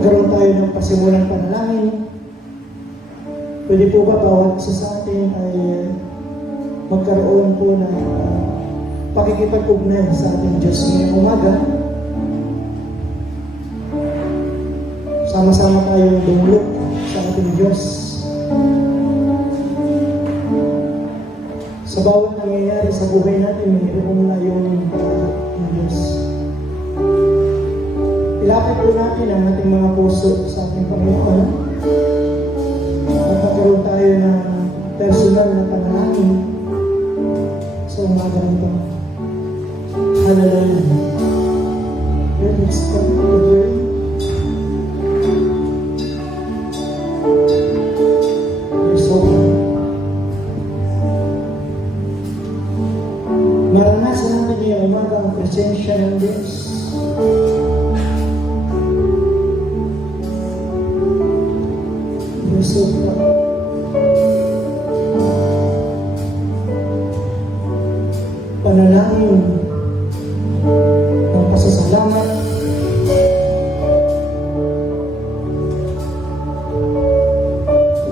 magkaroon tayo ng pasimulang panalangin. Pwede po ba bawat isa sa atin ay magkaroon po ng pakikipag-ugnay sa ating Diyos ngayong umaga. Sama-sama tayo dumulog sa ating Diyos. Sa bawat nangyayari sa buhay natin, mayroong layunin ng Diyos. Ilapit po natin ang ating mga puso sa ating Panginoon at magkaroon tayo ng personal na panalangin sa umaga nito. Hallelujah. Let's start to pray. Maranasan natin ngayong umaga ang presensya ng Diyos. Panalangin ng pasasalamat,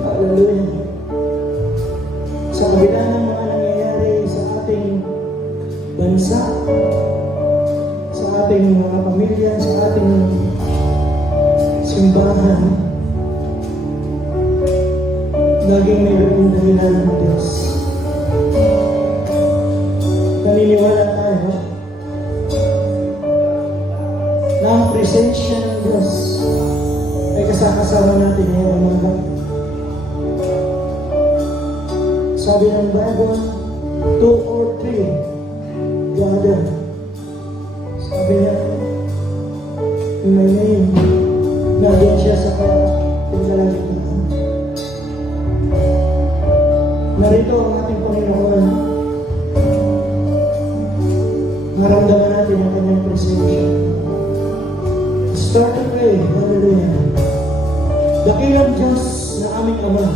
hallelujah, sa kabila ng mga nangyayari sa ating bansa, sa ating mga pamilya, sa ating simbahan, laging mayroong dahilan ng Diyos. Naniniwala tayo na ang presensya ng Diyos ay kasama natin ngayong umaga. Sabi ng Bible, 2 or 3 gather. Sabi niya, in my name, nandun siya sa pinaglalagyan. Narito ang ating Panginoon. Maramdaman natin ang kanyang presensya. Start to pray. Hallelujah. Dakilang Diyos na aming Ama,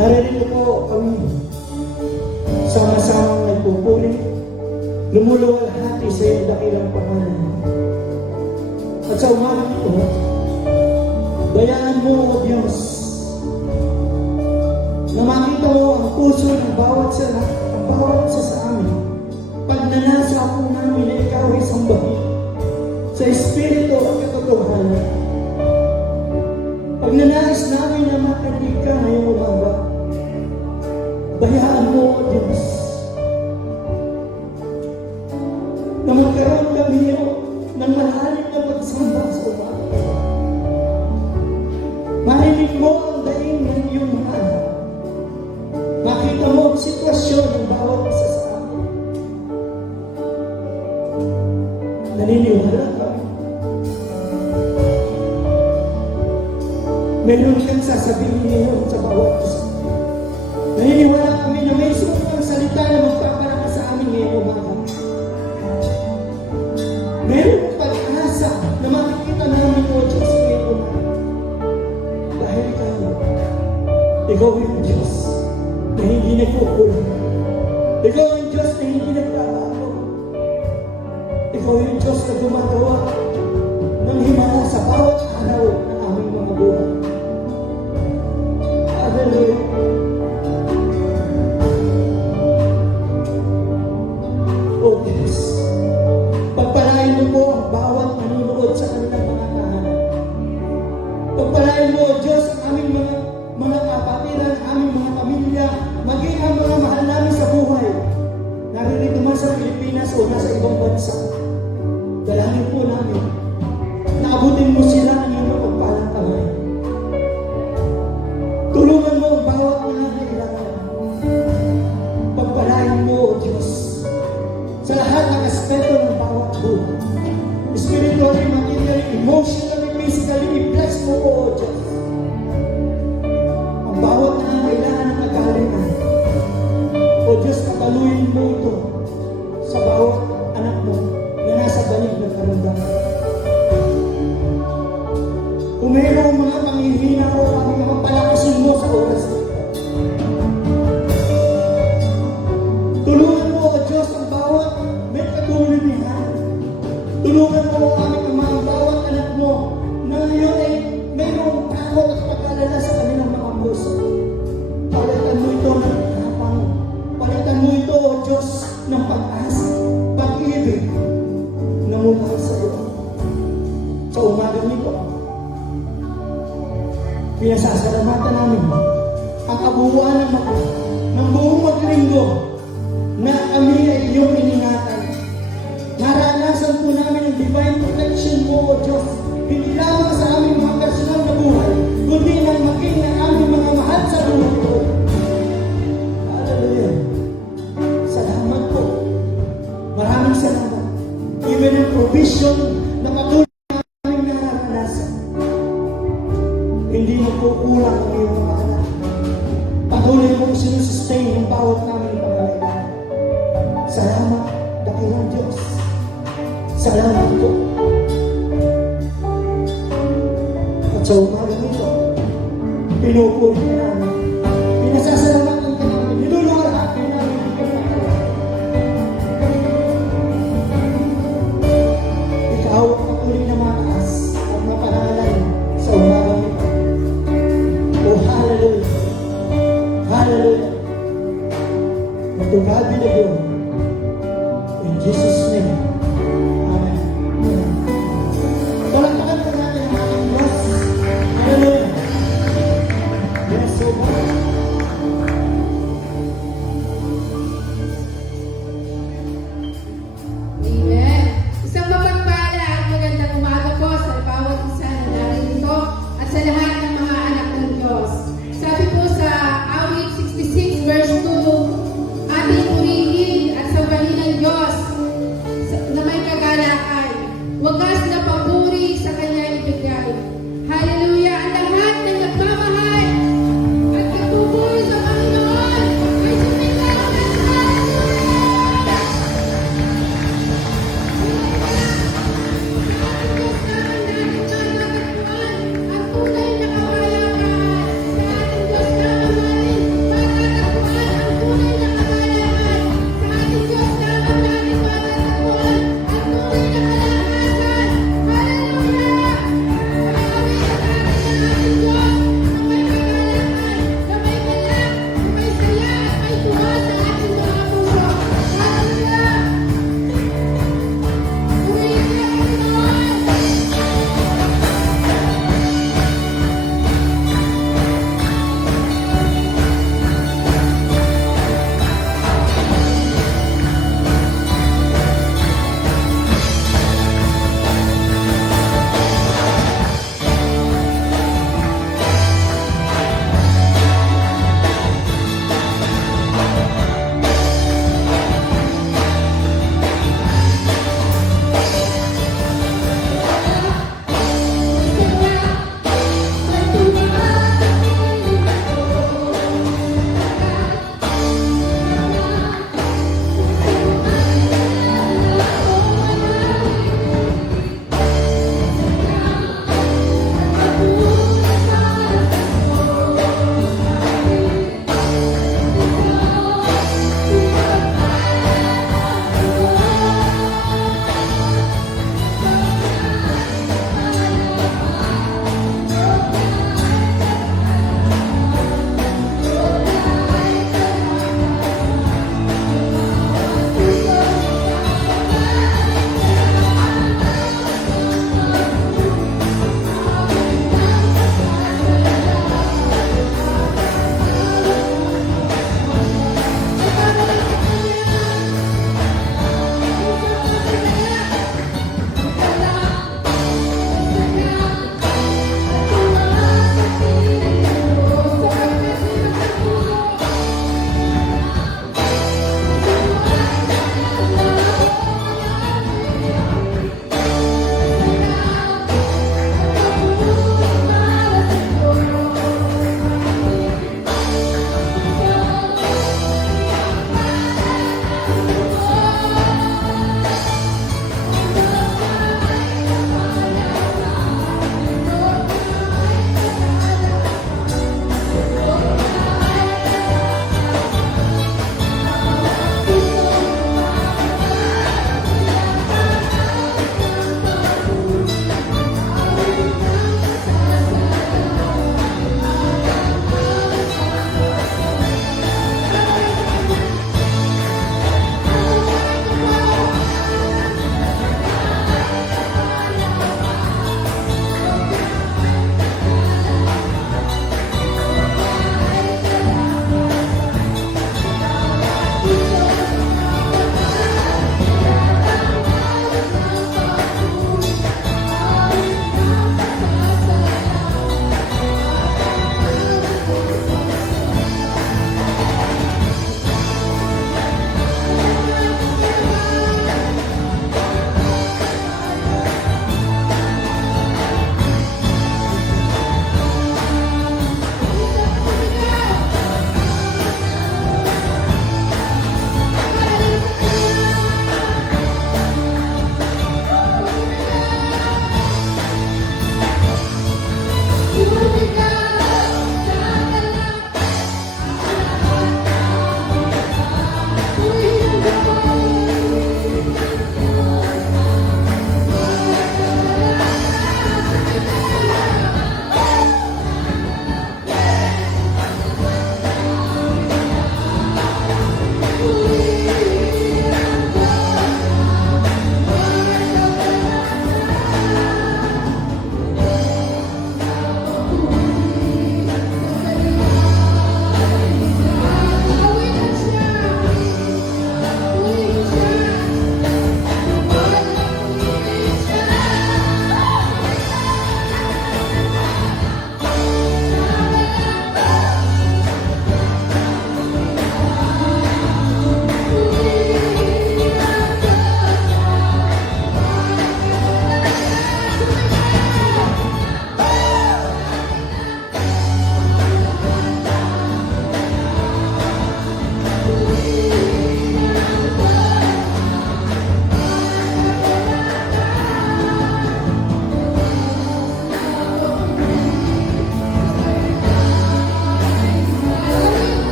naririto po kami sama-samang nagpupuri, lumuluwalhati sa iyong dakilang pangalan. At sa umaga ito, bayaan mo, O Diyos, na makita mo ang puso ng bawat isa sa amin. Pagnanasa po namin na ikaw ay sambahin sa Espiritu at katotohanan. Pagnanais namin na matinig ka ngayong umaga, bayaan mo, O Diyos, na magkaroon kami ng malalim na pagsamba sa umaga. Marinig mo ang daing ng iyong mga anak. Makita mo ang sitwasyon ng bawat isa sa amin. Naniniwala ka. Meron siyang sasabihin ngayon sa bawat isa. Naniniwala kami na may sumang salita na magpaparaka sa amin ngayong umaga. Meron pag-asa na makikita namin o Diyos ngayong umaga. Dahil ikaw yung Diyos na hindi nagkukulang. Ikaw yung Diyos na hindi nagbabago. Ikaw yung Diyos na gumagawa ng himala sa bawat araw ng aming mga buhay. Hallelujah. O Diyos, pagpalain mo po ang bawat manunood sa kanilang mga tahanan. Pagpalain mo, O Diyos, ang aming mga kapatiran, aming mga pamilya, maging ang mga mahal namin sa buhay. Naririto man sa Pilipinas o nasa ibang bansa. Dalangin po namin, naabutin mo sila ng iyong mapagpalang kamay. Tulungan mo ang bawat nangangailangan. Pagpalain mo, O Diyos, sa lahat ng aspeto ng bawat buhay. Spiritually, materially, emotionally, physically, i-bless mo, O Diyos. Ang bawat nangangailangan ng kagalingan. O Diyos, pagaluin mo ito sa bawat anak mo na nasa banig ng karamdaman. Kung mayroong mga panghihina o aming mga palakasin mo sa oras ito. Tulungan mo, O Diyos, ang bawat may katulad niya. Tulungan mo ang aming mga bawat anak mo ito. Pinasasalamatan namin ang kabuuan ng buong maglinggo na kami ay iyong iningatan. Naranasan po namin ang divine protection mo, O Diyos. Hindi lamang sa aming mga personal na buhay, kundi nang maging ang aming mga mahal sa buhay ko. Hallelujah. Salamat po. Maraming salamat. Even ang provision na patuloy namin naranasan. Hindi na po kulang ang iyong mga anak. Patuloy mong sinusustain ang bawat namin pangalagaan. Salamat, dakilang Diyos. Salamat po. At sa umaga nito, pinupuri ka namin. Pinasasalamatan ka namin. Niluluwalhati namin ang pinakalaman. Ikaw ang patuloy na mataas at mapangalan sa umaga nito. Oh, hallelujah. Hallelujah. And to God be the glory. In Jesus' name. Amen. Amen. Palakpakan po natin ang ating Diyos. Hallelujah. Yes, so much.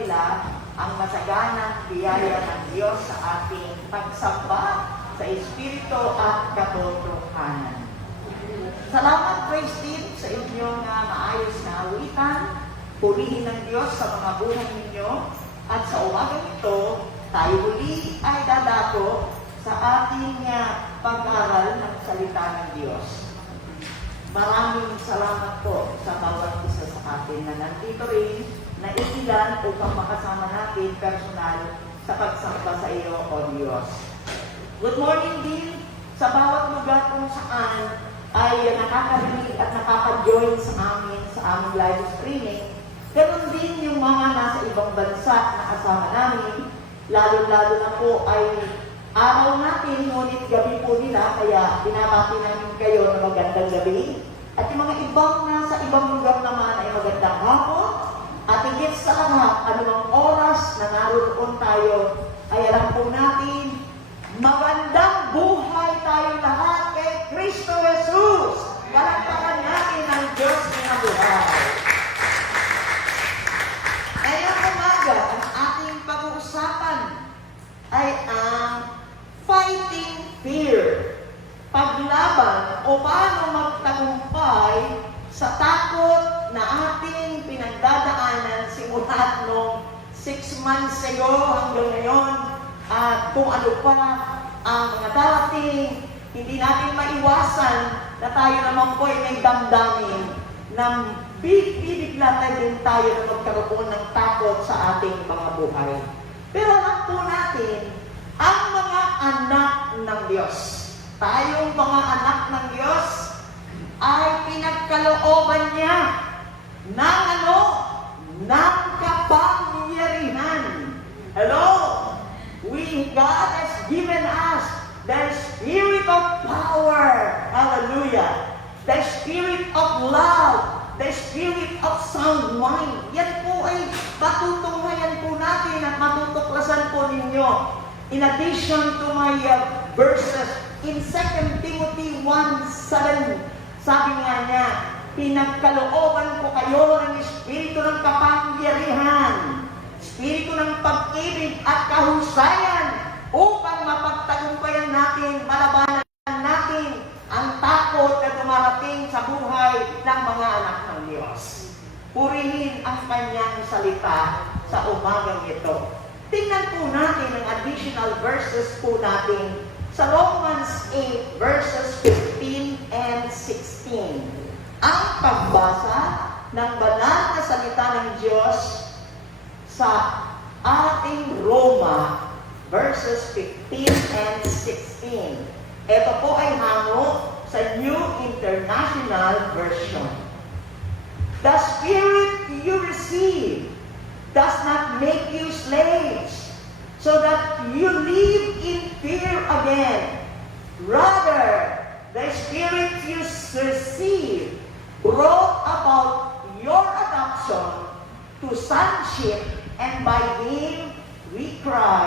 nila ang masaganang biyaya ng Diyos sa ating pagsamba sa Espiritu at katotohanan. Salamat, praise team, sa inyong maayos na awitan. Purihin ng Diyos sa mga buhay ninyo. At sa umagang ito, tayo uli ay dadako sa ating pag-aral ng salita ng Diyos. Maraming salamat po sa bawat isa sa atin na nandito rin na ilan upang makasama natin personal sa pagsamba sa iyo, O Diyos. Good morning din sa bawat lugar kung saan ay nakakarinig at nakaka-join sa aming live streaming. Ganon din yung mga nasa ibang bansa na kasama namin, lalo-lalo na po ay araw natin, ngunit gabi po nila, kaya binabati namin kayo na magandang gabi. At yung mga ibang nasa ibang lugar naman ay magandang hapon. At higit sa lahat, anumang oras na naroon tayo, ay alam po natin, magandang buhay tayo lahat kay Kristo Jesus. Palakpakan natin ang Diyos na buhay. Ngayong umaga, ang ating pag-uusapan ay ang fighting fear. Paglaban o paano magtagumpay sa takot na ating pinagdadaanan simula noong 6 months ago hanggang ngayon. At kung ano pa ang mga darating, hindi natin maiwasan na tayo naman po ay may damdamin ng bibigla din tayo na magkaroon ng takot sa ating mga buhay. Pero alam po natin, ang mga anak ng Diyos, tayong mga anak ng Diyos, ay pinagkalooban niya ng ng kapangyarihan. Hello? God has given us the spirit of power. Hallelujah. The spirit of love. The spirit of sound mind. Yan po ay matutunghayan po natin at matutuklasan po ninyo. In addition to my verses in 2 Timothy 1:7, sabi nga niya, pinagkalooban ko kayo ng espiritu ng kapangyarihan, espiritu ng pag-ibig at kahusayan upang mapagtagumpayan natin, malabanan natin ang takot na dumarating sa buhay ng mga anak ng Diyos. Purihin ang kanyang salita sa umagang ito. Tingnan po natin ang additional verses po natin sa Romans 8 verses 15 and 16. Ang pagbasa ng banal na salita ng Diyos sa ating Roma verses 15 and 16. Ito po ay hango sa New International Version. The Spirit you receive does not make you slaves, so that you live in fear again. Rather, the Spirit you receive brought about your adoption to sonship, and by Him we cry,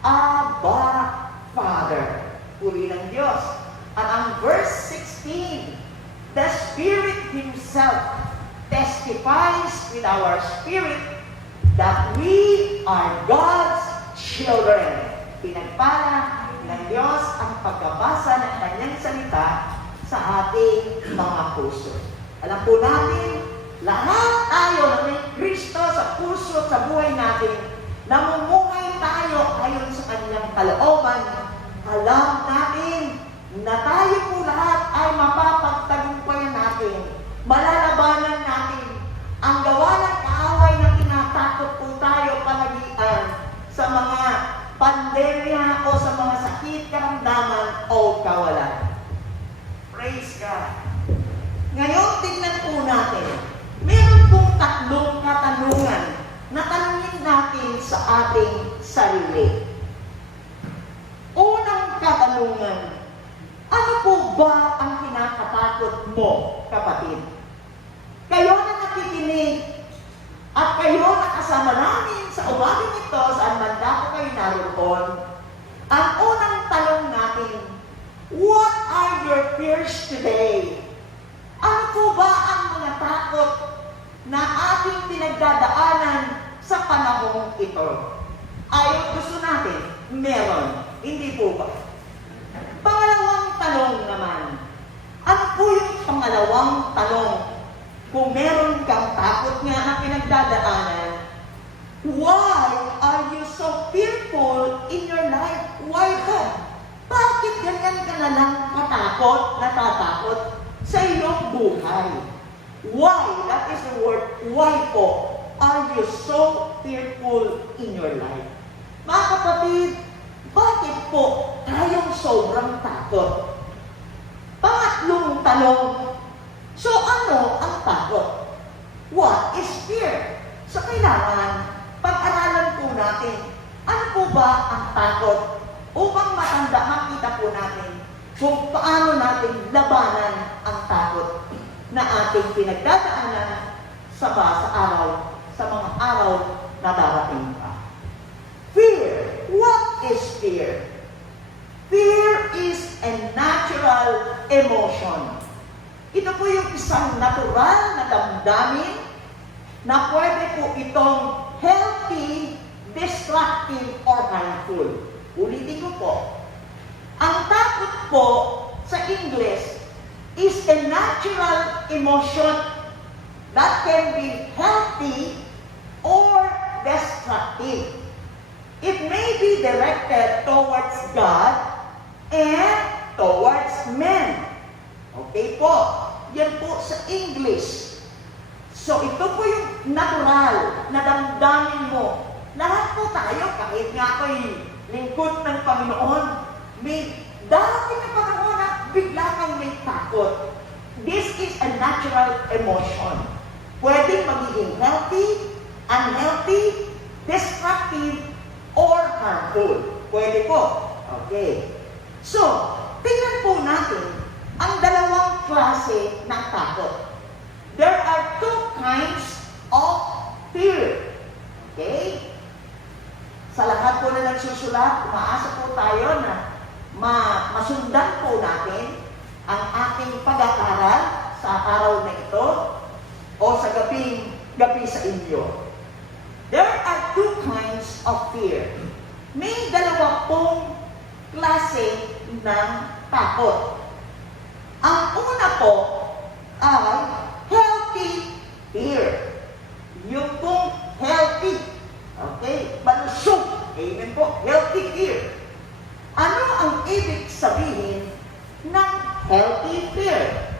Abba, Father. Puri ng Diyos. At ang verse 16, the Spirit Himself testifies with our spirit that we are God's children. Pinagpala ng Diyos ang pagkabasa ng kanyang salita sa ating mga puso. Alam po natin, lahat tayo na may Kristo sa puso at sa buhay natin, namumuhay tayo ayon sa kanyang kalooban. Alam natin na tayo po lahat ay mapapagtagumpayan natin, malalabanan natin ang gawa ng kaaway na tinatakot po tayo palagian sa mga pandemya o sa mga sakit, karamdaman o kawalan. Praise God. Ngayon, tignan po natin. Meron pong tatlong katanungan na tanungin natin sa ating sarili. Unang katanungan, ano po ba ang kinakatakot mo, kapatid? Kayo na nakikinig at kayo na kasama namin sa umagang ito, saan man ko kayo naroon, ang unang tanong natin, what are your fears today? Ano po ba ang mga takot na ating pinagdadaanan sa panahon ito. Ayaw gusto natin, meron. Hindi po ba? Pangalawang tanong naman. Ano po yung pangalawang tanong? Kung meron kang takot nga na pinagdadaanan, why are you so fearful in your life? Why God? Bakit ganyan ka na lang natatakot sa iyong buhay? Why? That is the word, why po? Are you so fearful in your life? Mga kapatid, bakit po tayong sobrang takot? Pangatlong tanong, so ano ang takot? What is fear? So kailangan pag-aralan po natin, ano po ba ang takot? Upang makita po natin kung paano natin labanan ang takot na ating pinagdadaanan sa mga araw na darating pa. Fear. What is fear? Fear is a natural emotion. Ito po yung isang natural na damdamin na pwede po itong healthy, destructive, or harmful. Ulitin ko po. Ang takot po sa English is a natural emotion that can be healthy or destructive. It may be directed towards God and towards men. Okay po. Yan po sa English. So ito po yung natural na damdamin mo. Lahat po tayo, kahit nga ako'y lingkod ng Panginoon, may darating na panahon na bigla kang may takot. This is a natural emotion. Pwedeng magiging healthy, unhealthy, destructive, or harmful. Pwede po. Okay. So, tingnan po natin ang dalawang klase ng takot. There are two kinds of fear. Okay? Sa lahat po na nagsusulat, umaasa po tayo na masundan po natin ang ating pag-aaral sa araw na ito o sa gabi sa inyo. There are two kinds of fear. May dalawa pong klase ng takot. Ang una po ay healthy fear. Yung pong healthy. Okay? Malusog. Amen po. Healthy fear. Ano ang ibig sabihin ng healthy fear?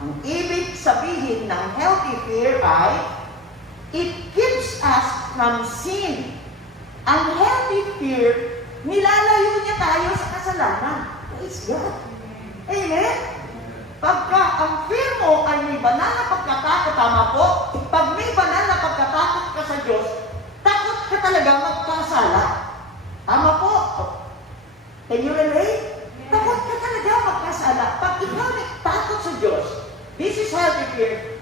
Ang ibig sabihin ng healthy fear ay it keeps us from sin. Ang healthy fear, nilalayo niya tayo sa kasalanan. Praise God. Amen? Pagka ang fear mo ay may banal na pagkatakot, tama po, pag may banal na pagkatakot ka sa Diyos, takot ka talaga magkasala. Tama po. Can you relate? Takot ka talaga magkasala. Pag ikaw may takot sa Diyos, this is healthy fear,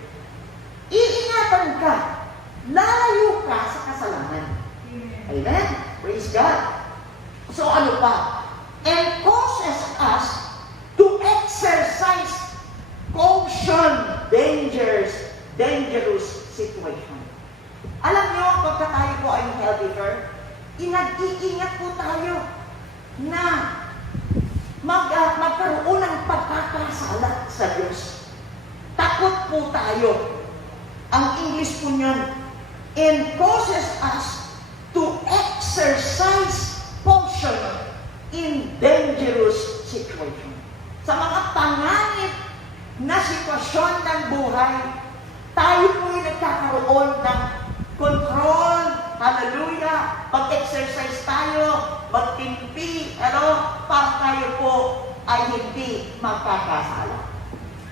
iingatan ka. Lalayo ka sa kasalanan. Amen? Praise God. So ano pa? And causes us to exercise caution, dangerous situation. Alam nyo, pagka tayo po ay healthy fear, inag-iingat po tayo na magkaroon ng pagkakasala sa Diyos. Takot po tayo. Ang English po niyan, and causes us to exercise caution in dangerous situation. Sa mga panganib na sitwasyon ng buhay, tayo po'y nagkakaroon ng control, hallelujah, mag-exercise tayo, magtimpi, para tayo po ay hindi magkakasala.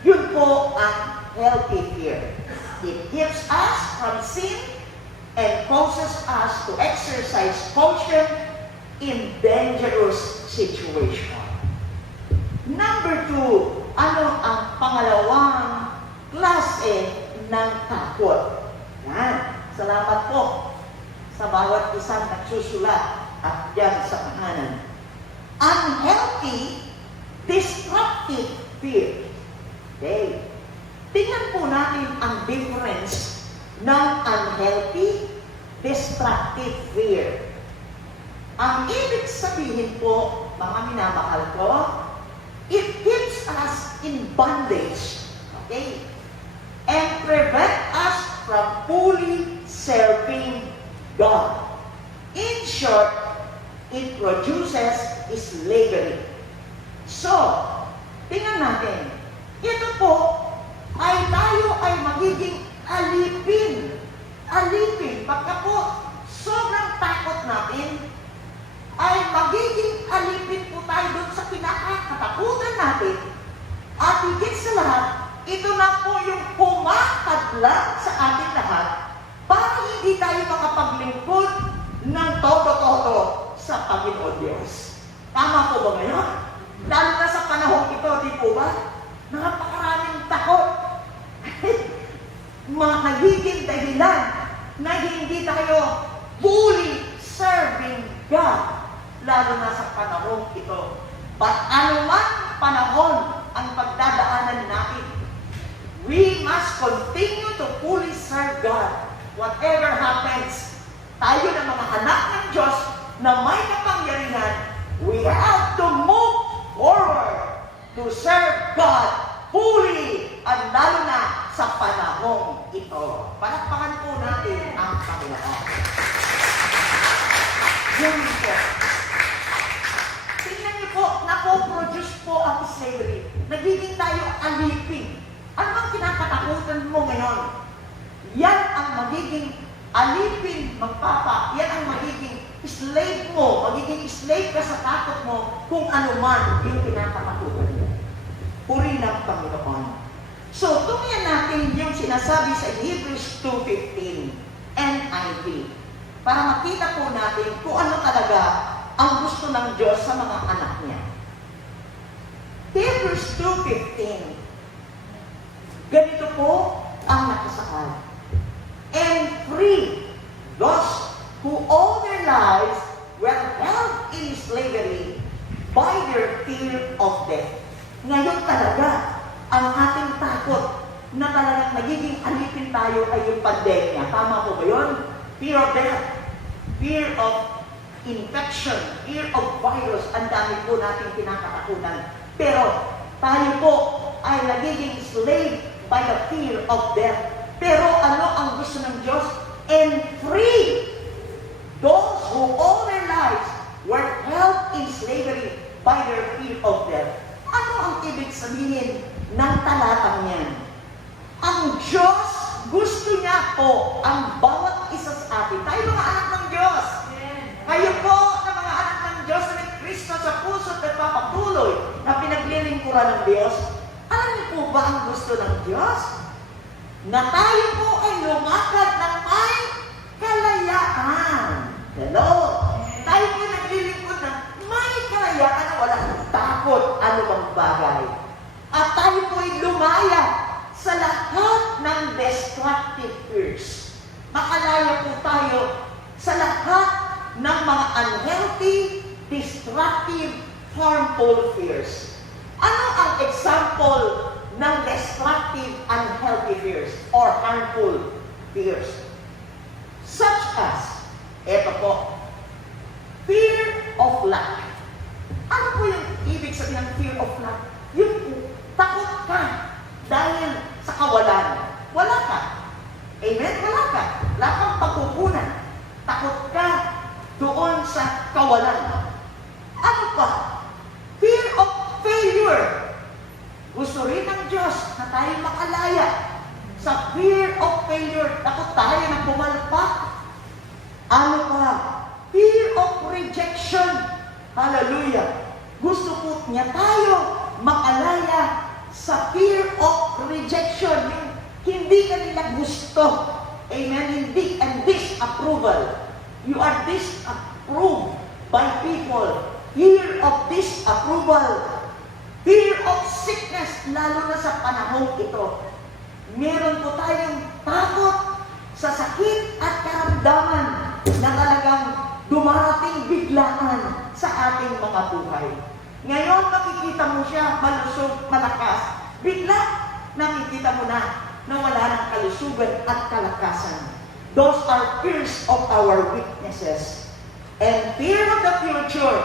Yun po ang healthy fear. It keeps us from sin and causes us to exercise caution in dangerous situation. Number 2, ano ang pangalawang klase ng takot? Yan. Salamat po sa bawat isang nagsusulat at dyan sa kahanan. Unhealthy, destructive fear. Okay. Tingnan po natin ang difference ng unhealthy, destructive fear. Ang ibig sabihin po, mga minamahal ko, it keeps us in bondage, okay? And prevent us from fully serving God. In short, it produces slavery. So, tingnan natin, ito po ay tayo ay magiging alipin. Alipin, pagka po sobrang takot natin, ay magiging alipin po tayo doon sa pinakakatakutan natin. At higit sa lahat, ito na po yung pumakadlang sa ating lahat para hindi tayo makapaglingkod ng todo-todo sa Panginoon Diyos. Tama po ba ngayon? Lalo na sa panahon ito, di po ba? Napakaraming takot. Mga nagiging dahilan na hindi tayo fully serving God. Lalo na sa panahon ito. But anuman panahon ang pagdadaanan natin, we must continue to fully serve God. Whatever happens, tayo na mga anak ng Diyos na may kapangyarihan, we have to move forward to serve God fully, at lalo na sa panahong ito. Palakpakan po natin ang Panginoon. Yun po. Tingnan niyo po, napoproduce po ang slavery. Nagiging tayo alipin. Ano ang kinakatakutan mo ngayon? Yan ang magiging alipin, yan ang magiging slave mo, magiging slave ka sa takot mo kung ano man yung kinakatakutan mo. Puri ng Panginoon. So, tingnan natin yung sinasabi sa Hebrews 2:15, NIV, para makita po natin kung ano talaga ang gusto ng Diyos sa mga anak niya. Hebrews 2:15, ganito po ang nakasaad. And free those who all their lives were held in slavery by their fear of death. Ngayon talaga, ang ating takot na talagang nagiging alipin tayo ay yung pandemya. Tama po ba yun? Fear of death, fear of infection, fear of virus. Ang dami po nating kinakatakutan. Pero tayo po ay nagiging slave by the fear of death. Pero ano ang gusto ng Diyos? And free those who all their lives were held in slavery by their fear of death. Ano ang ibig sabihin ng talatang yan? Ang Diyos, gusto niya po ang bawat isa sa atin. Tayo mga anak ng Diyos. Kayo po na mga anak ng Diyos na may Kristo sa puso at papatuloy na pinaglilingkuran ng Diyos. Alam niyo po ba ang gusto ng Diyos? Na tayo po ay lumakad ng may kalayaan. Hello? Tayo po naglilingkod ng may kalayaan na walang takot anumang bagay. At tayo po ay lumaya sa lahat ng destructive fears. Makalaya po tayo sa lahat ng mga unhealthy, destructive, harmful fears. Ano ang example ng destructive, unhealthy fears or harmful fears? Such as, eto po, fear of lack. Ano po yung ibig sabihin ng fear of lack? Yung takot ka dahil sa kawalan. Wala ka. Amen? Wala ka. Wala kang pagkukunan. Takot ka doon sa kawalan. Ano pa? Fear of failure. Gusto rin ng Diyos na tayo makalaya sa fear of failure. Takot tayo na pumalpak. Ano pa? Fear of rejection. Hallelujah. Gusto po niya tayo makalaya sa fear of rejection. Hindi ka nila gusto. Amen? Hindi. And disapproval. You are disapproved by people. Fear of disapproval. Fear of sickness, lalo na sa panahon ito. Meron po tayong takot sa sakit at karamdaman na talagang dumarating biglaan sa ating mga buhay. Ngayon, makikita mo siya malusog, malakas. Bigla, nakikita mo na wala ng kalusugan at kalakasan. Those are fears of our weaknesses. And fear of the future.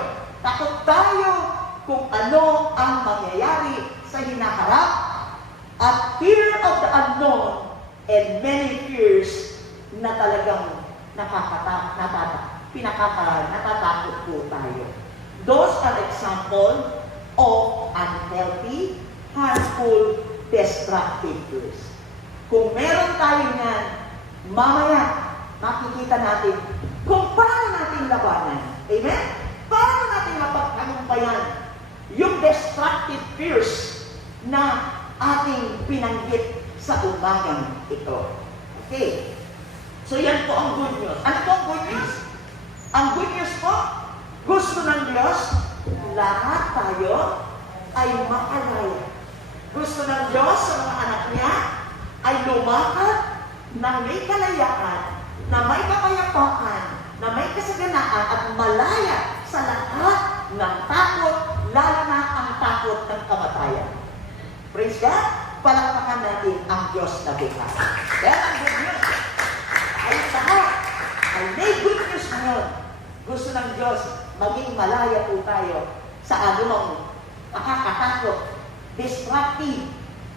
Takot tayo kung ano ang mangyayari sa hinaharap. At fear of the unknown and many fears na talagang natatakot po tayo. Those are example of unhealthy, harmful, destructive fears. Kung meron tayo niyan, mamaya makikita natin kung paano natin labanan. Amen? Paano natin mapagtagumpayan yung destructive fears na ating pinanggit sa umagang ito. Okay. So yan po ang good news. Ano po ang good news? Ang good news po, gusto ng Diyos, lahat tayo ay makalaya. Gusto ng Diyos sa mga anak niya ay lumakad ng may kalayaan, na may kapayapaan, na may kasaganaan at malaya sa lahat ng takot, lalo na ang takot ng kamatayan. Praise God! Palakpakan natin ang Diyos na bukas. Yan ang good news. Ay lahat ay may good news ngayon. Gusto ng Diyos maging malaya po tayo sa anumang makakatakot, destructive,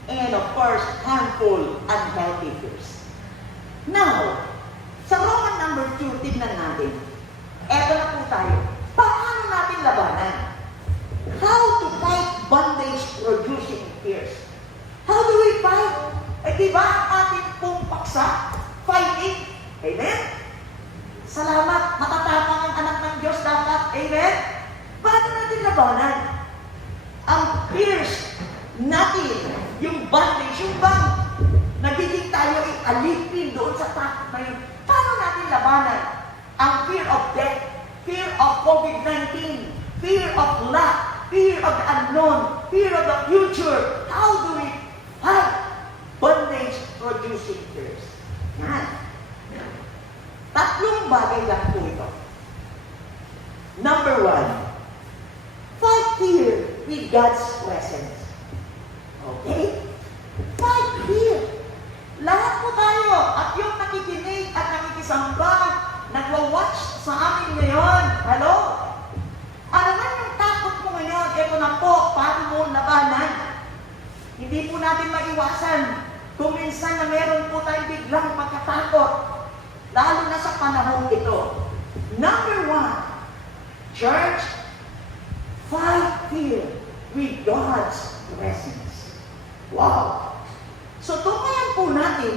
and of course, harmful, unhealthy fears. Now, sa Roman number 2, tignan natin. Eto na po tayo. Paano natin labanan? How to fight bondage-producing fears. How do we fight? Eh diba ang ating pong paksa? Fighting. Amen? Salamat. Matatapang ang anak ng Diyos dapat. Amen? Paano natin labanan? Ang fears natin, yung bondage, yung bang nagiging tayo ay alipin doon sa takot na yun. Paano natin labanan? Ang fear of death, fear of COVID-19, fear of lack, fear of the unknown, fear of the future. How do we fight bondage-producing fears? Yan. Tatlong bagay lang po ito. Number 1, fight fear with God's presence. Okay? Fight fear. Lahat po tayo at yung nakikinig at nakikisamba, nagwa-watch sa amin ngayon. Hello? Ano man yung takot mo ngayon, ito na po, paano mo labanan? Hindi po natin maiwasan kung minsan na meron po tayong biglang pagkatakot, lalo na sa panahon ito. Number 1, church, fight fear with God's presence. Wow! So, tumayan po natin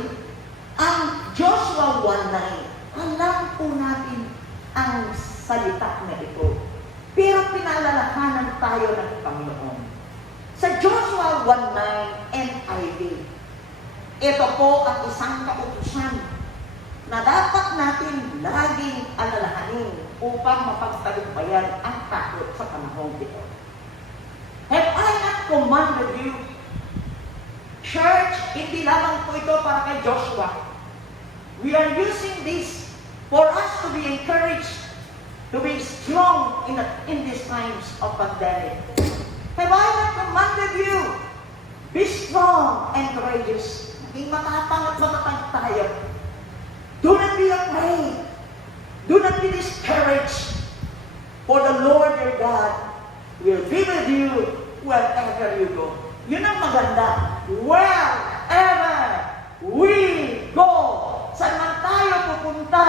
ang Joshua 1:9. Alam po natin ang salita na ito. Pero pinalalakanan tayo ng Panginoon. Sa Joshua 1:9 NIV, ito po ang isang kautusan na dapat natin laging alalahanin upang mapagtagumpayan ang takot sa panahon ito. Have I not commanded you? Church, hindi lamang po ito para kay Joshua. We are using this for us to be encouraged, to be strong in these times of pandemic. Have I not commanded you? Be strong and courageous. Maging matapang at matatag tayo. Do not be afraid. Do not be discouraged. For the Lord your God will be with you wherever you go. Yun ang maganda. Wherever we go. Saan man tayo pupunta.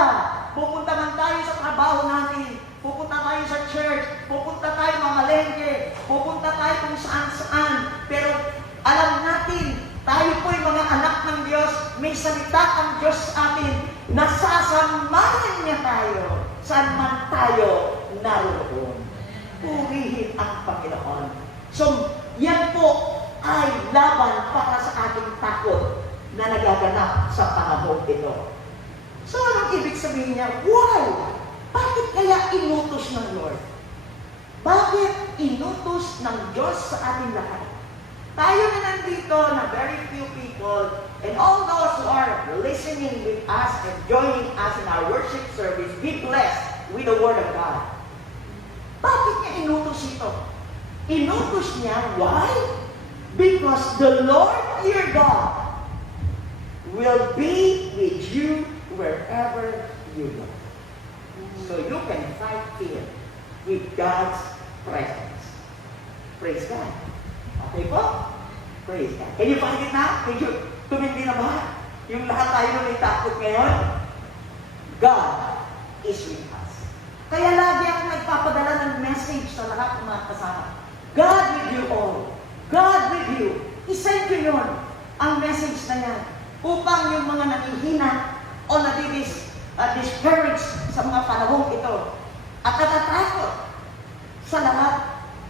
Pupunta man tayo sa trabaho natin. Pupunta tayo sa church. Pupunta tayo mamalengke. Pupunta tayo kung saan-saan. Pero alam natin, tayo po'y mga anak ng Diyos. May salita ang Diyos sa atin. Nasasamahan niya tayo. Saan man tayo naroon. Purihin ang Panginoon. So, yan po ay laban para sa ating takot na nagaganap sa panahon ito. So, anong ibig sabihin niya? Why? Bakit kaya inutos ng Lord? Bakit inutos ng Diyos sa ating lahat? Tayo na nandito na very few people and all those who are listening with us and joining us in our worship service, be blessed with the Word of God. Bakit niya inutos ito? Inutos niya, why? Because the Lord your God will be with you wherever you go. So you can fight fear with God's presence. Praise God. Okay po? Praise God. Can you find it now? Medyo tumindi na ba? Yung lahat tayo may takot ngayon? God is with us. Kaya lagi ako nagpapadala ng message sa lahat ng mga kasama. God with you all. God with you. Isend ko yun, ang message na yan, upang yung mga nanihina o discouraged sa mga panahong ito at natatakot sa lahat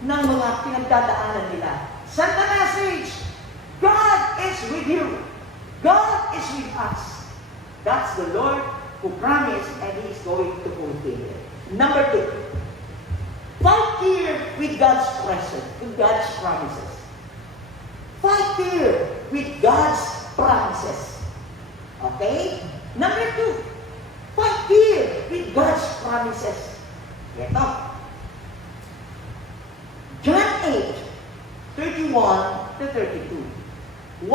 ng mga pinagdadaanan nila. Send the message, God is with you. God is with us. That's the Lord who promised and He is going to fulfill it. Number 2, fight fear with God's presence, with God's promises. Fight fear with God's promises. Okay? Number 2, fight fear with God's promises. Ito. John 8:31 to 32. 1,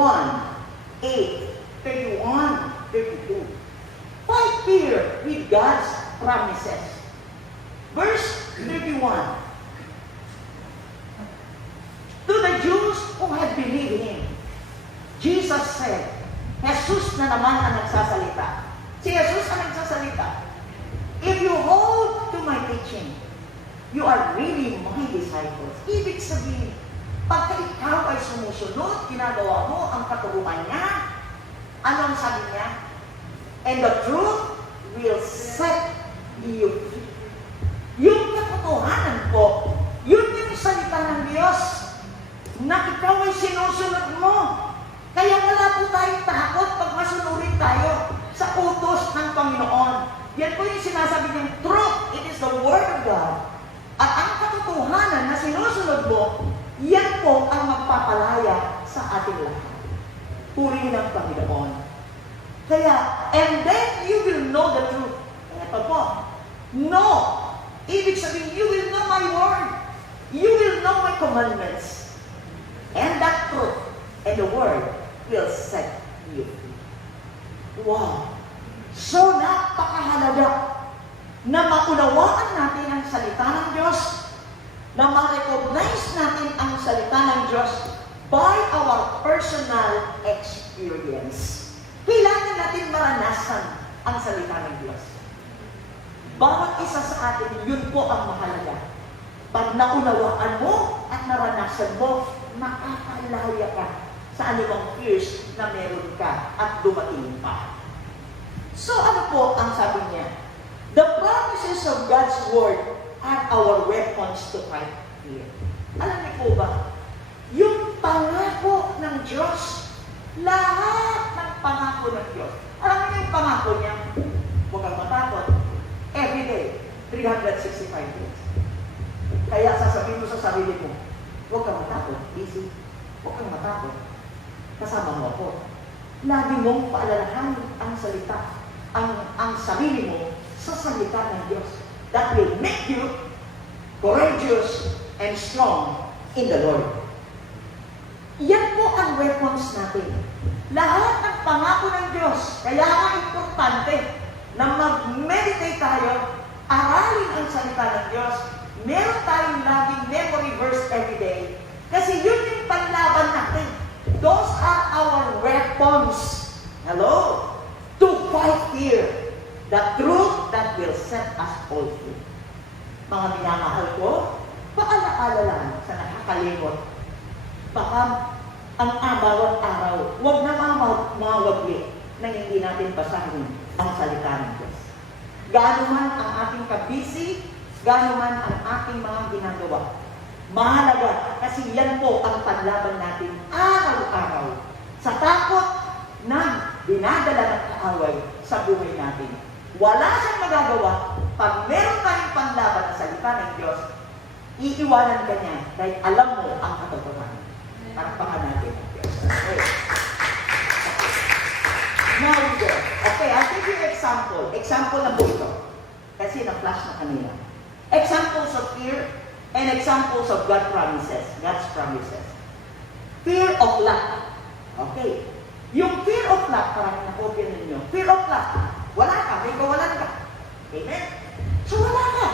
8, 31, 32. Fight fear with God's promises. Verse 31. To the Jews who had believed Him, Jesus said, Jesus na naman ang nagsasalita. Si Jesus ang nagsasalita. If you hold to my teaching, you are really my disciples. Ibig sabihin, pagka ikaw ay sumusunod, ginagawa mo ang katuruan niya, ano ang sabi niya? And the truth will set you free. Yung katotohanan po, yun yung salita ng Diyos na ikaw ay sinusunod mo. Kaya wala po tayong takot pag masunurin tayo sa utos ng Panginoon. Yan po yung sinasabi niyang truth. It is the Word of God. At ang katotohanan na sinusunod mo, yan po ang magpapalaya sa ating lahat. Purihin ng Panginoon. Kaya, and then you will know the truth. Ito po, no. Ibig sabihin, you will know my word. You will know my commandments. And that truth and the word will set you free. Wow! So napakahalaga na maunawaan natin ang salita ng Diyos, na ma-recognize natin ang salita ng Diyos by our personal experience. Kailangan natin maranasan ang salita ng Diyos. Bawat isa sa atin, yun po ang mahalaga. Pag naunawaan mo at naranasan mo, makakalaya ka sa anumang fears na meron ka at dumating pa. So ano po ang sabi niya? The promises of God's Word are our weapons to fight fear. Alam niyo po ba? Yung pangako ng Diyos, lahat ng pangako ng Diyos. Alam niyo yung pangako niya? Huwag kang matakot. Every day, 365 days. Kaya sasabihin mo sa sarili mo, huwag kang matakot, busy. Huwag kang matakot. Kasama mo ako. Lagi mong paalalahanin ang salita, ang sarili mo sa salita ng Diyos. That will make you courageous and strong in the Lord. Yan po ang weapons natin. Lahat ng pangako ng Diyos. Kaya nga importante na mag-meditate tayo, aralin ang salita ng Diyos. Meron tayong laging memory verse every day. Kasi yun yung panlaban natin. Those are our weapons. Hello? To fight fear. The truth that will set us all free. Mga minamahal ko, paalaala lang sa nakakalimot. Baka ang bawat araw, huwag na mawagli na hindi natin basahin ang salita ng Diyos. Gaano man ang ating kabisi, gaano man ang ating mga ginagawa. Mahalaga kasi yan po ang panlaban natin araw-araw sa takot na dinadala ng kaaway sa buhay natin. Wala siyang magagawa pag meron tayong panlaban na salita ng Diyos, iiwanan ka niya dahil alam mo ang katotohanan. Takpakan natin ang Diyos. Okay. Now we go. Okay, I'll give you an example. Example na po ito. Kasi na-flash na kanina. Examples of fear and examples of God's promises. Fear of lack. Okay. Yung fear of lack, parang na-copy ninyo. Fear of lack. Amen? So wala ka.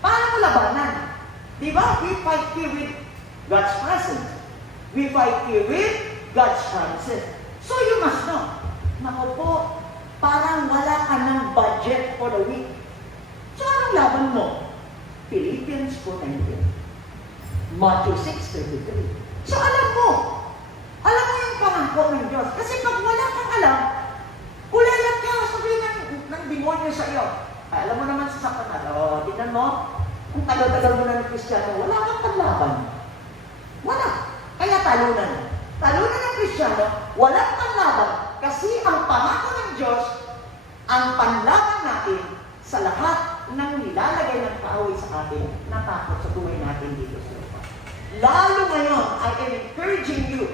Paano mo labanan? Di ba? We fight here with God's presence. We fight here with God's promises. So you must know, naku po, parang wala ka ng budget for the week. So anong laban mo? Philippians 4:19. Matthew 6:33. So alam mo yung pangako ng Diyos. Kasi pag wala kang alam, ulalat ka, sabihin ng demonyo sa iyo. Ay, alam mo naman sa Satanas, tingnan mo, kung tagal-tagal mo na ng Kristiyano, wala kang panlaban. Wala. Kaya talunan. Talunan ng Kristiyano, walang panlaban. Kasi ang pangako ng Diyos, ang panlaban natin sa lahat ng nilalagay ng kaaway sa atin, natakot sa buhay natin dito sa lupa. Lalo ngayon, I am encouraging you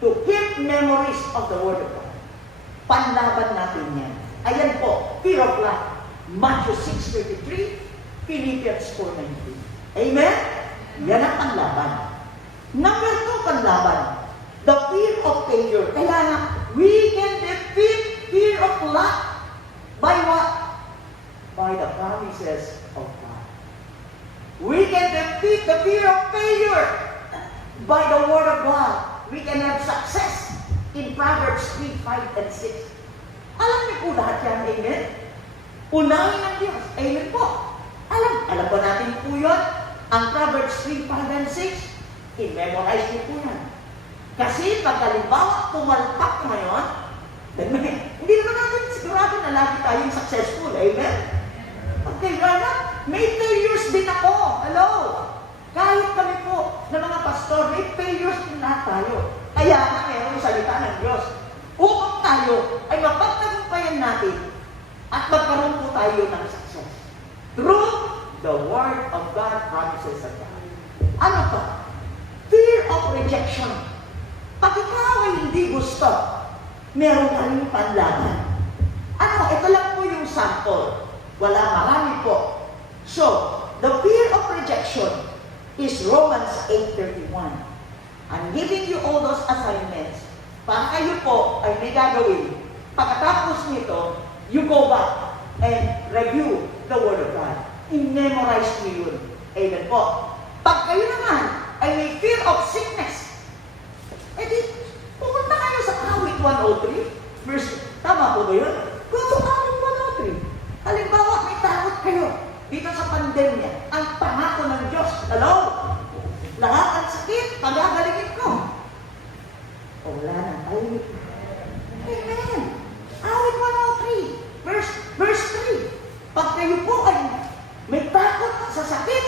to keep memories of the Word of God. Panlaban natin yan. Ayan po, fear of God. Matthew 6:33, Philippians 4:19. Amen? Yan ang panlaban. Number 2, panlaban. The fear of failure. Kaya na, we can defeat fear of lack by what? By the promises of God. We can defeat the fear of failure by the Word of God. We can have success in Proverbs 3:5 and 6. Alam niyo po lahat yan, amen? Unahin ng Diyos, amen po. Alam po natin po yun. Ang Proverbs 3:5 and 6, i-memorize niyo po yan. Kasi pag halimbawa pumalpak ngayon, hindi naman natin sigurado na lagi tayong successful, amen? Okay, gana, may failures din ako. Hello? Kahit kami po na mga pastor, may failures din lahat tayo. Kaya nga mayroong salita ng Diyos. Upang tayo ay mapagtagumpayan natin at magkaroon po tayo ng success. Through the Word of God promises of God. Ano pa? Fear of rejection. Pag ikaw ay hindi gusto, meron ka rin panlaban. Ano? Ito lang po yung sample. Wala, marami po. So, the fear of rejection is Romans 8:31. I'm giving you all those assignments para kayo po ay may gagawin. Pagkatapos nito, you go back and review the Word of God. I-memorize niyo yun. Amen po. Pag kayo naman ay may fear of sickness, edi, pumunta kayo sa Awit 103. Tama po ba yun? Go to Awit 103. Halimbawa, may takot kayo dito sa pandemya. Ang pangako ng Diyos. Hello? Lahat ang sakit, pagagalingin ko. O wala na, tahimik. Amen. Awit 103, verse 3. Pag kayo po ay may takot sa sakit,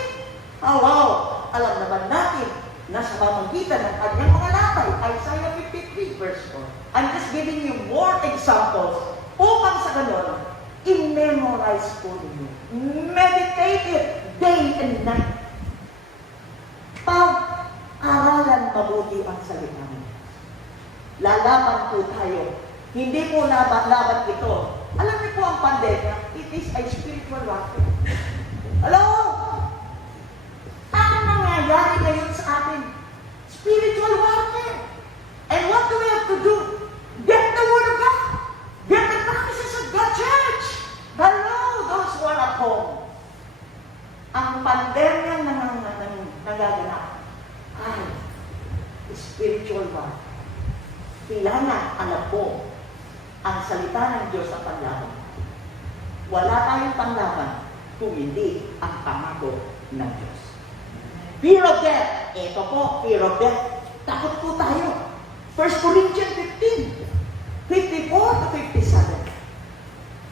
wow, alam naman natin na sa pamamagitan ng kanyang mga latay, Isaiah 53, verse 4. I'm just giving you more examples upang sa ganon, i-memorize po ninyo. Meditate it day and night. Pag-aralan mabuti ang salita mo. Lalaban po tayo. Hindi po laban ito. Alam niyo po ang pandemya, it is a spiritual warfare. Hello? Ano nangyayari ngayon sa atin? Spiritual warfare. And what do we have to do? Get the Word of God. Get the promises of God, church. Hello, those who are at home. Ang pandemya nagaganap ay spiritual warfare. Kailangan alam po ang salita ng Diyos sa panlaban. Wala tayong panlaban kung hindi ang pangako ng Diyos. Fear of death. Ito po, fear of death. Takot po tayo. 1 Corinthians 15, 54 to 57.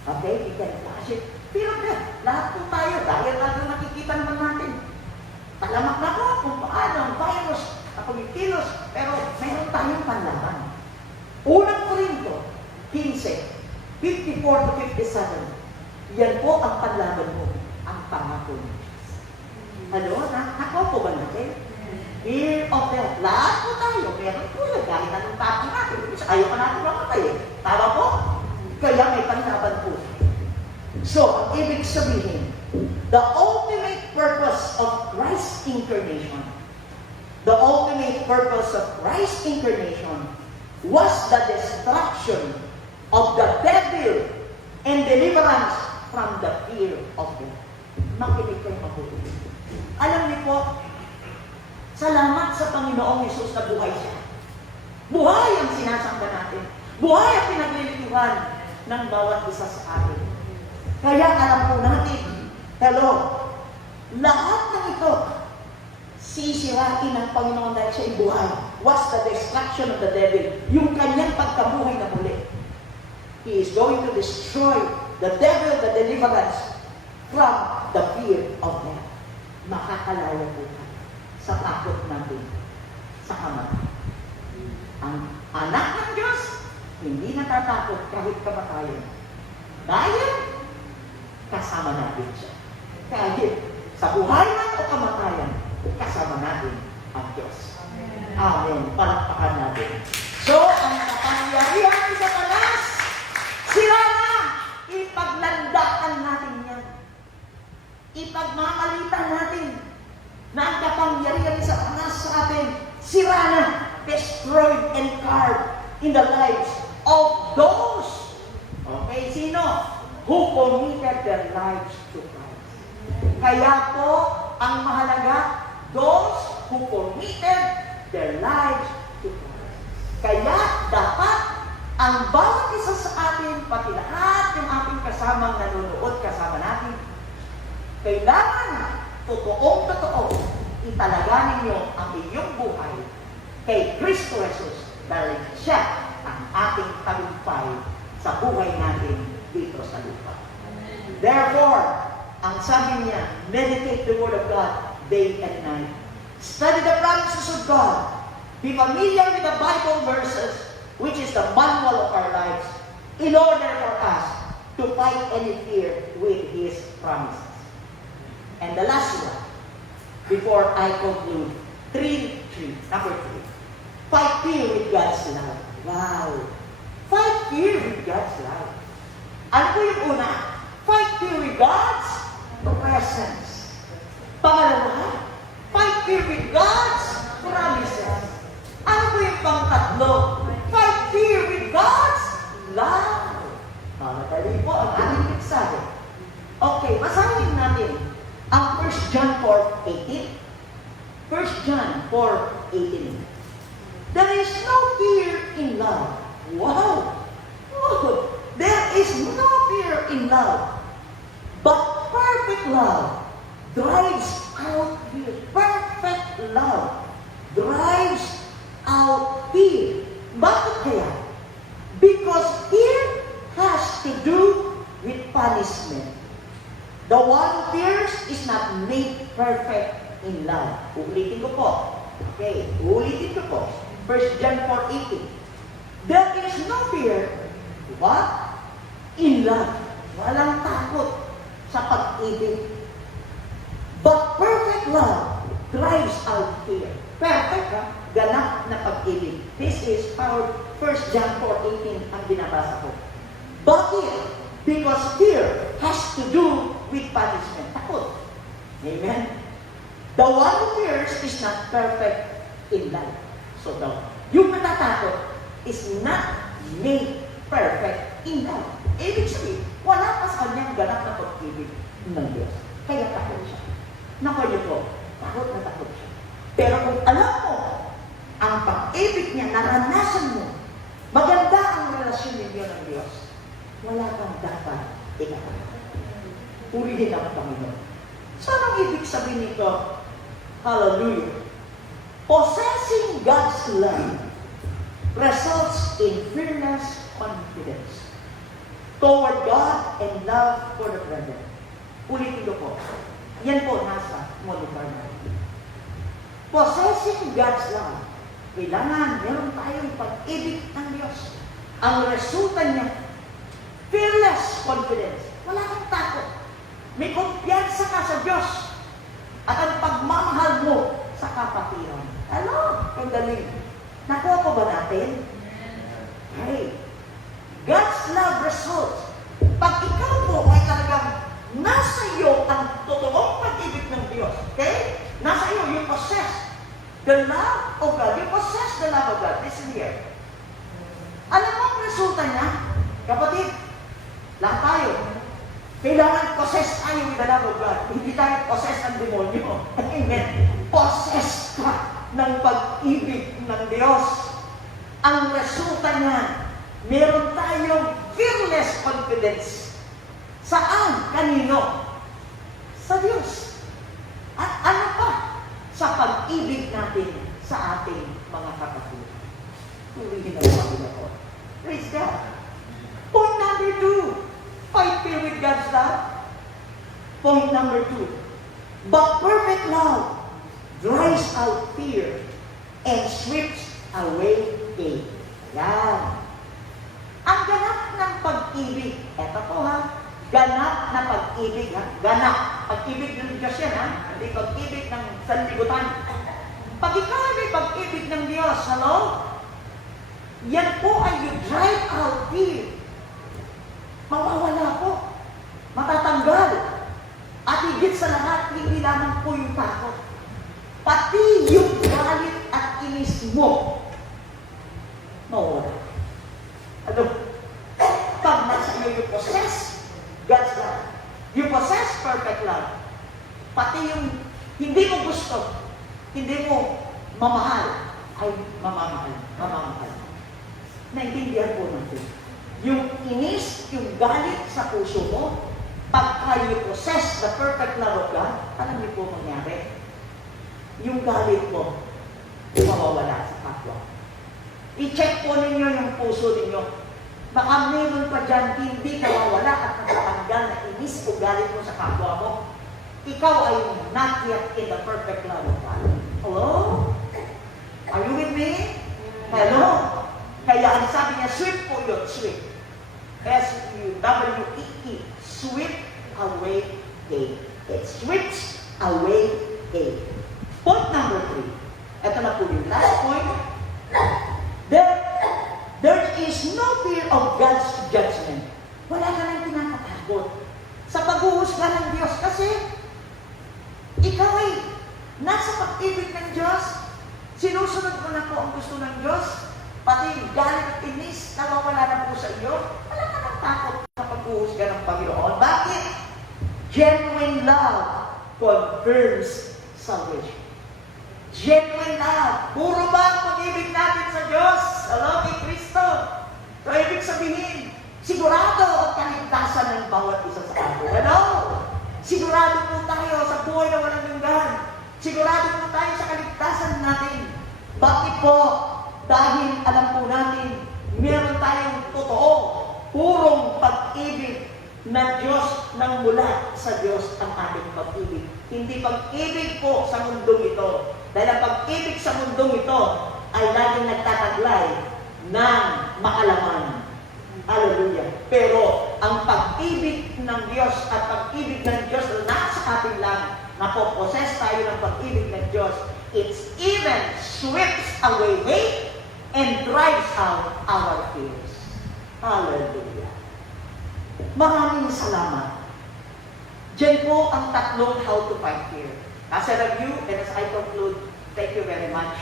Okay, we can flash it. Fear of death. Lahat po tayo, dahil natin nakikita naman natin. Talamak na po kung paano ang virus na kumikilos, pero mayroon tayong panlaban. Unang Korinto 15, 54 to 57. Yan po ang panlaban mo, ang pangako ng Diyos. Hello? Nako po ba natin? Fear of death. Lahat po tayo. Meron po yun. Dahil anong tapo natin. Ayaw pa natin mamatay eh. Tama po? Kaya may panlaban po. So, ang ibig sabihin, the ultimate purpose of Christ's incarnation, the ultimate purpose of Christ's incarnation was the destruction of the devil and deliverance from the fear makinig kayo mabuti. Alam niyo po, salamat sa Panginoong Yesus na buhay siya. Buhay ang sinasamba natin. Buhay ang pinaglilingkuhan ng bawat isa sa atin. Kaya alam po natin, hello, lahat ng ito, sisirain ng Panginoon dahil siya ay buhay. What's the destruction of the devil? Yung kanyang pagkabuhay na muli. He is going to destroy the devil, the deliverance from the fear of death. Makakalaya po tayo sa takot natin sa kamatayan. Ang anak ng Diyos, hindi natatakot kahit kamatayan. Dahil kasama natin siya. Kahit sa buhay man o kamatayan, kasama natin ang Diyos. Amen. Palakpakan natin. So, ang kapangyarihan ni Satanas, sila na! Ipaglandaan natin yan. Ipagmamalitan natin na ang kapangyarihan ni Satanas sa atin, sira na, destroyed and carved in the lives of those, okay, sino? Who committed their lives to Christ. Kaya po, ang mahalaga, those who committed their lives to Christ. Kaya dapat ang bawat isa sa atin, pati lahat yung ating kasamang nanonood kasama natin, kailangan totoong-totoo italaga ninyo ang inyong buhay kay Kristo Jesus dahil siya ang ating tagumpay sa buhay natin dito sa lupa. Therefore, ang sabi niya, meditate the Word of God day and night. Study the promises of God. Be familiar with the Bible verses, which is the manual of our lives, in order for us to fight any fear with His promises. And the last one, before I conclude, number 3. Fight fear with God's love. Wow! Fight fear with God's love. Ano po yung una? Fight fear with God's presence. Pangalawa, fight fear with God's promises. Ano po yung pangtatlo? Fight fear with God's love. Madali po ang ating mensahe. Okay, basahin natin ang 1 John 4:18. 1 John 4:18. There is no fear in love. Wow! Oh, there is no fear in love. But perfect love drives out fear. Perfect love drives out fear. Bakit kaya? Because fear has to do with punishment. The one who fears is not made perfect in love. Ulitin ko po. Okay, ulitin ko po. 1 John 4:18. There is no fear, what? In love. Walang takot sa pag-ibig. But perfect love drives out fear. Perfect, ha? Ganap na pag-ibig. This is our 1 John 4:18 ang binabasa ko. Bakit? Because fear has to do with punishment. Takot. Amen? The one who fears is not perfect in life. So, yung natatakot is not made perfect in life. Ibig sabihin, wala pa sa kanyang ganap na pag-ibig ng Diyos. Kaya takot siya. Naku niyo po, takot na takot siya. Pero kung alam mo, ang pag-ibig niya, naranasan mo, maganda ang relasyon ninyo ng Diyos, wala kang dapat ikatakot. Purihin ang Panginoon. So, anong ibig sabihin nito? Hallelujah. Possessing God's love results in fearless confidence toward God and love for the brethren. Ulitin ko po. Yan po nasa monitor natin. Possessing God's love. Kailangan meron tayong pag-ibig ng Diyos. Ang resulta niya, fearless confidence. Wala kang takot. May kumpiyansa ka sa Diyos. At ang pagmamahal mo sa kapatiran. Ano? Ang galing. Nakuha po ba natin? Hey, God's love results. Pag ikaw po ay talagang nasa iyo ang totoong pag-ibig ng Diyos, okay? Nasa iyo, you possess the love of God. You possess the love of God. Listen here. Alam mo ang resulta niya? Kapatid, lahat tayo. Kailangan possess tayo with the love of God. Hindi tayo possess ng demonyo. Amen. Possess ka ng pag-ibig ng Diyos. Ang resulta niyan, meron tayong fearless confidence. Saan? Kanino? Sa Diyos. At ano pa? Sa pag-ibig natin sa ating mga kapatid. Tuloy na ako. Praise God. Point number 2. Fight fear with God's love. Point number 2. But perfect love drives out fear and sweeps away hate. Yan. Ang ganap ng pag-ibig, eto po ha, ganap na pag-ibig ha, ganap. Pag-ibig ng Diyos yan ha, hindi pag-ibig ng sanlibutan. Pag ikaw ay may pag-ibig ng Diyos, hello? Yan po ay you drive out fear. Mawawala po. Matatanggal. At higit sa lahat, hindi lamang po yung takot. Pati yung galit at inis mo, mawawala. Ano? Pag nasa iyo you possess God's love. You possess perfect love. Pati yung hindi mo gusto, hindi mo mamahal, ay mamamahal. Naintindihan po natin. Yung inis, yung galit sa puso mo, pagka you possess the perfect love of God, alam niyo po mangyari? Yung galit mo, mawawala sa kapwa. I-check po ninyo yung puso ninyo. Baka meron pa dyan, hindi nawawala at natatanggal na inis o galit mo sa kapwa mo. Ikaw ay not yet in the perfect love of God. Hello? Are you with me? Hello? Kaya ang sabi niya, sweep po yun, sweep. S-U-W-E-E. Sweep away hate. It sweeps away hate. Point number 3. Ito na po yung last point. There is no fear of God's judgment. Wala ka nang pinakatakot sa paghuhusga ng Diyos kasi ikaw ay nasa pag-ibig ng Diyos. Sinusunod mo na po ang gusto ng Diyos. Pati galit at inis, nawawala na po sa iyo. Wala ka nang takot sa paghuhusga ng Panginoon. Bakit? Genuine love confirms salvation. Genuine love. Puro ba ang pag-ibig natin sa Diyos? Hello, kay Kristo. So, ibig sabihin, sigurado ang kaligtasan ng bawat isa sa atin. Hello? Sigurado po tayo sa buhay na walang hanggan. Sigurado po tayo sa kaligtasan natin. Bakit po? Dahil alam po natin, meron tayong totoo, purong pag-ibig na Diyos nang mula sa Diyos ang ating pag-ibig. Hindi pag-ibig po sa mundong ito. Dahil ang pag-ibig sa mundong ito ay laging nagtataglay ng makalaman. Hallelujah. Pero ang pag-ibig ng Diyos at pag-ibig ng Diyos na nasa ating lang, napoposes tayo ng pag-ibig ng Diyos, it even sweeps away hate and drives out our fears. Hallelujah. Maraming salamat. Diyan po ang tatlong how to fight fear. As I review and as I conclude, thank you very much.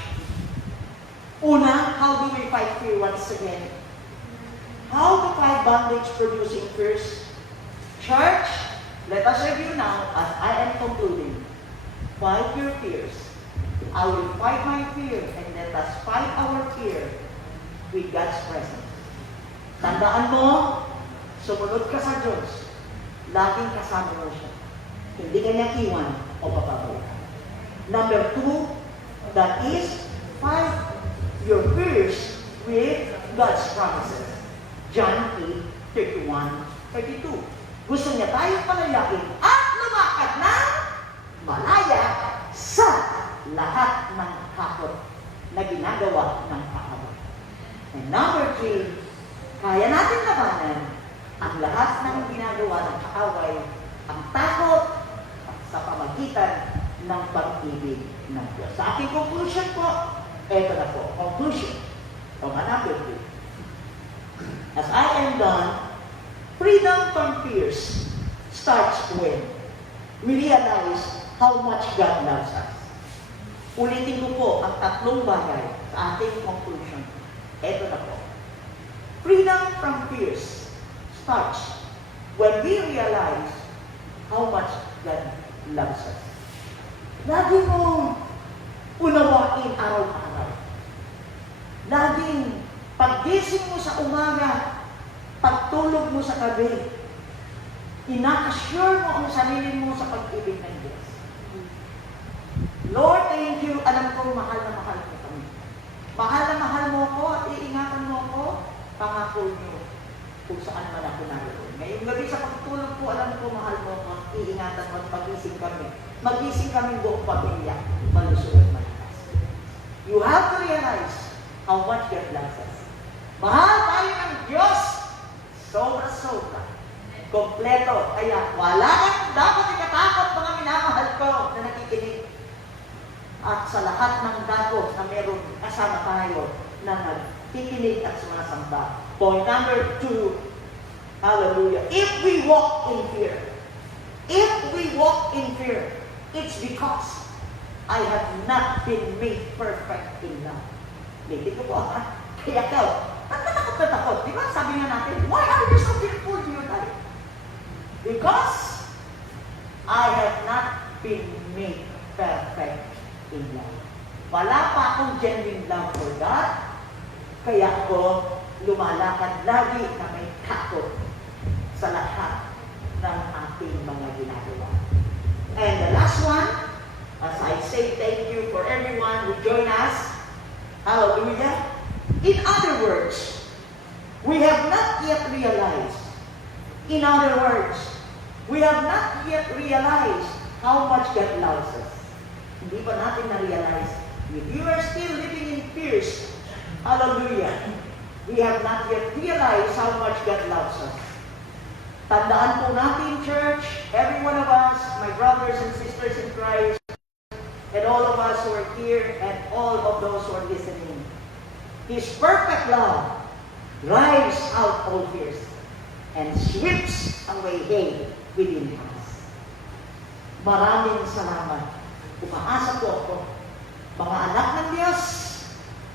Una, how do we fight fear once again? How to fight bondage-producing fears? Church, let us review now as I am concluding. Fight your fears. I will fight my fear and let us fight our fear with God's presence. Tandaan mo, sumunod ka sa Diyos. Laging kasama mo siya. Hindi ka niya iwan o papabalik. Number 2, that is, fight your fears with God's promises. John 8:31-32. Gusto niya tayong palayain at lumakad na malaya sa lahat ng hakot na ginagawa ng kaaway. And number 3, kaya natin labanan ang lahat ng ginagawa ng kaaway, ang takot sa pamagitan ng pag-ibig ng Diyos. Sa aking conclusion po, eto na po, conclusion. Ito nga number 3. As I am done, freedom from fears starts when we realize how much God loves us. Ulitin ko po ang tatlong bagay sa ating conclusion. Ito na po. Freedom from fears starts when we realize how much God loves us. Lagi mo unawain araw-araw. Laging paggising mo sa umaga, pagtulog mo sa gabi, ina-assure mo ang sarili mo sa pag-ibig ng Diyos. Lord, thank you. Alam ko, mahal na mahal mo kami. Mahal na mahal mo ko at iingatan mo ko. Pangako niyo kung saan man ako naroon. Ngayong gabi sa pagtulog ko, alam ko, mahal mo ko at iingatan mo at magising kami. Magising kami buong pamilya. Malusog at malakas. You have to realize how much God loves us. Mahal tayo ng Diyos. Sobra-sobra. Kompleto. Kaya wala kang dapat ikatakot mga minamahal ko na nakikinig. At sa lahat ng dapat na meron kasama tayo na nagkikinig at sumasamba. Point number 2. Hallelujah. If we walk in fear, it's because I have not been made perfect in love. Hindi ko po, ha? Kaya ikaw, ba't natakot? Di ba sabi nga natin, why are you so fearful in your life? Because I have not been made perfect in love. Wala pa akong genuine love for God, kaya ako lumalakad lagi na may takot sa lahat ng ating mga ginagawa. And the last one, as I say thank you for everyone who joined us. Hallelujah. In other words, we have not yet realized. In other words, we have not yet realized how much God loves us. Hindi pa natin na-realize. If you are still living in fears, hallelujah, we have not yet realized how much God loves us. Tandaan po natin, church, every one of us, my brothers and sisters in Christ, and all of us who are here, and all of those who are listening, His perfect love drives out all fears and sweeps away hate within us. Maraming salamat. Umaasa po ako, mga anak ng Diyos,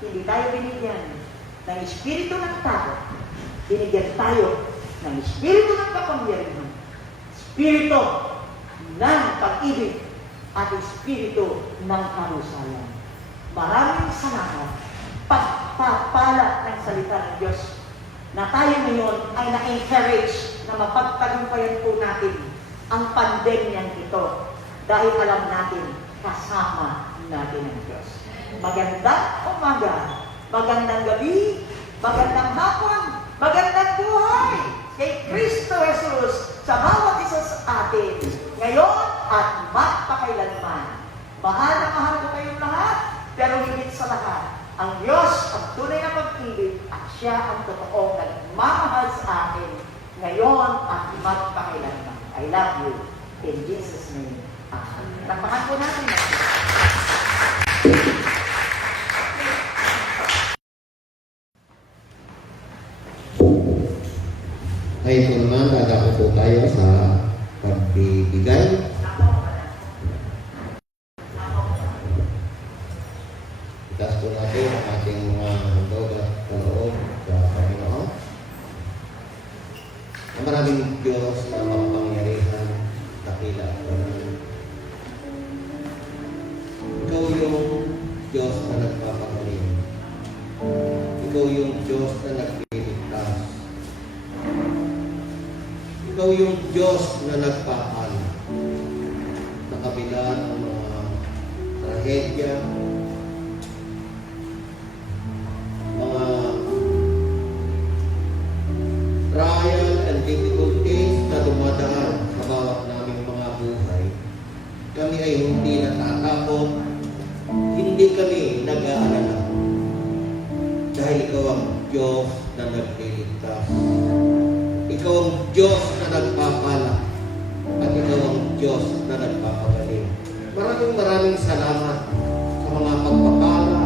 hindi tayo binigyan ng espiritu ng takot. Binigyan tayo ng espiritu ng kapangyarihan, espiritu ng pag-ibig, at espiritu ng karusayan. Maraming salamat. Pagpapala ng salita ng Diyos na tayo ngayon ay na-encourage na mapagtagumpayan po natin ang pandemyang ito dahil alam natin kasama natin ang Diyos. Magandang umaga, magandang gabi, magandang hapon, magandang buhay kay Kristo Jesus sa bawat isa sa atin ngayon at magpakailanman. Mahal na mahal ko kayong lahat, pero higit sa lahat, ang Diyos ang tunay na pag-ibig at siya ang totoong nagmamahal sa akin ngayon at magpakailanman. I love you. In Jesus' name. Amen. Nakpakan po natin. Ngayon po naman, dadako po tayo sa pagbibigay. Itas po natin ang ating mga handog at kaloob sa Panginoon. Ang maraming Diyos na makapangyarihan, dakila at banal. Ikaw yung Diyos na nagpapagaling. Ikaw yung Diyos na nagliligtas. Ikaw yung Diyos na nagpapal. Sa kabila ng mga trahedya, mga trial and difficulties na dumadaan sa bawat naming mga buhay, kami ay hindi natatakot, hindi kami nag-aalala. Dahil ikaw ang Diyos na nagliligtas. Ikaw ang Diyos na nagpapala. At ikaw ang Diyos na nagpapagaling. Maraming salamat sa mga pagpapala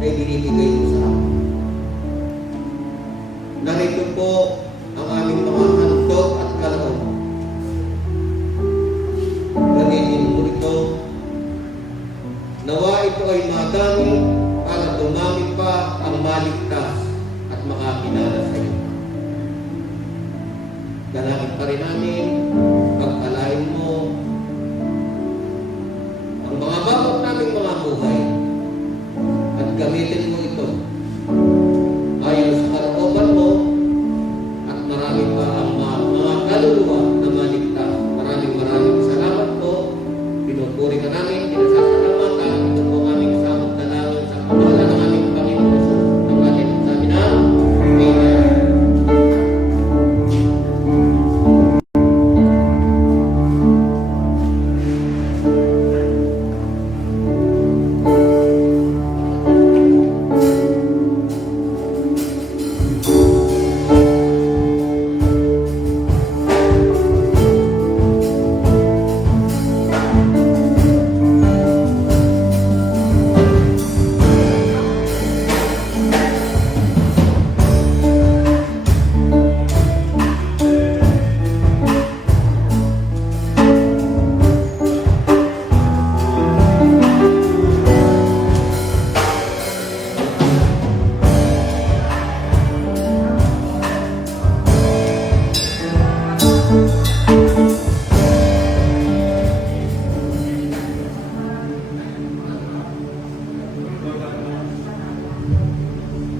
na ibinibigay mo sa amin. Narito po ang aming mga handog at kaloob. Gamitin mo ito. Nawa ito ay magamit para dumami pa ang maligtas at makakilala sa iyo. Dalangin pa rin namin, pagpalain mo ang mga bawat naming mga buhay at gamitin mo ito ayon sa kalooban mo at marami pa ang mga kaluluwa na maligtas. Maraming salamat po. Pinupuri ka namin, pinasasalamatan. Ito po ang aming samot dalangin sa pangalan ng aming Panginoon Jesus ng ating sabi na Amen.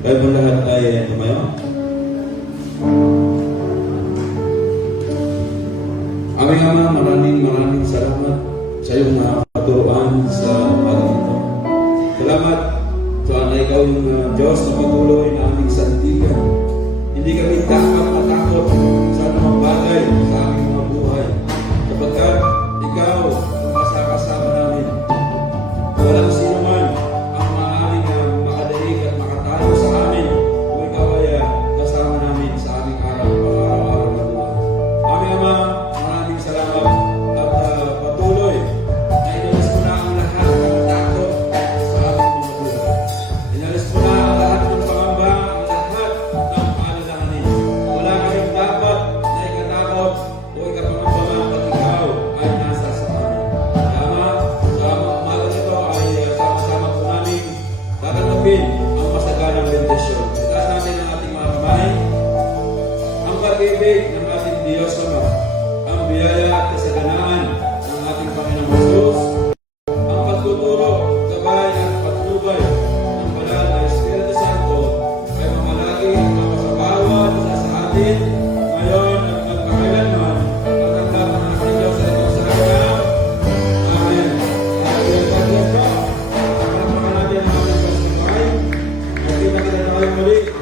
Kayo po lahat ay tumayo. Aming Ama, maraming salamat sa iyong katuruan sa umagang ito. Salamat sa ikaw yung Diyos na patuloy na aming sandigan. Hindi kami dapat matakot sa anumang bagay sa aming mga buhay. Sapagkat ikaw ang kasama namin. Walang sino man ang maaaring makadaig at makatayo sa amin kung ikaw ay kasama namin sa aming araw-araw na buhay. Aming Ama, maraming salamat at patuloy na inalis mo na ang lahat ng takot sa aming mga buhay. Inalis mo na ang lahat ng pangamba, ang lahat ng paalalahanin. Wala kayong dapat na ikatakot o ikapangamba at ikaw ay nasa sa amin. Ama, sa umaga nito ay sama-sama po namin tatanggapin ang masaganang bendisyon. Itaas natin ang ating mga kamay, ang pag-ibig ng ating Diyos Ama, ang biyaya at kasaganaan ng ating Panginoong Jesus, ang pagtuturo, gabay at patnubay ng banal na Espiritu Santo ay mamalagi at mapasabawat isa sa atin ngayon at magpakailanman at ang lahat ng ating Diyos ay magsasabi. Amen. Amen. God bless po. Palakpakan natin ang ating Diyos na buhay. At kita tayo muli.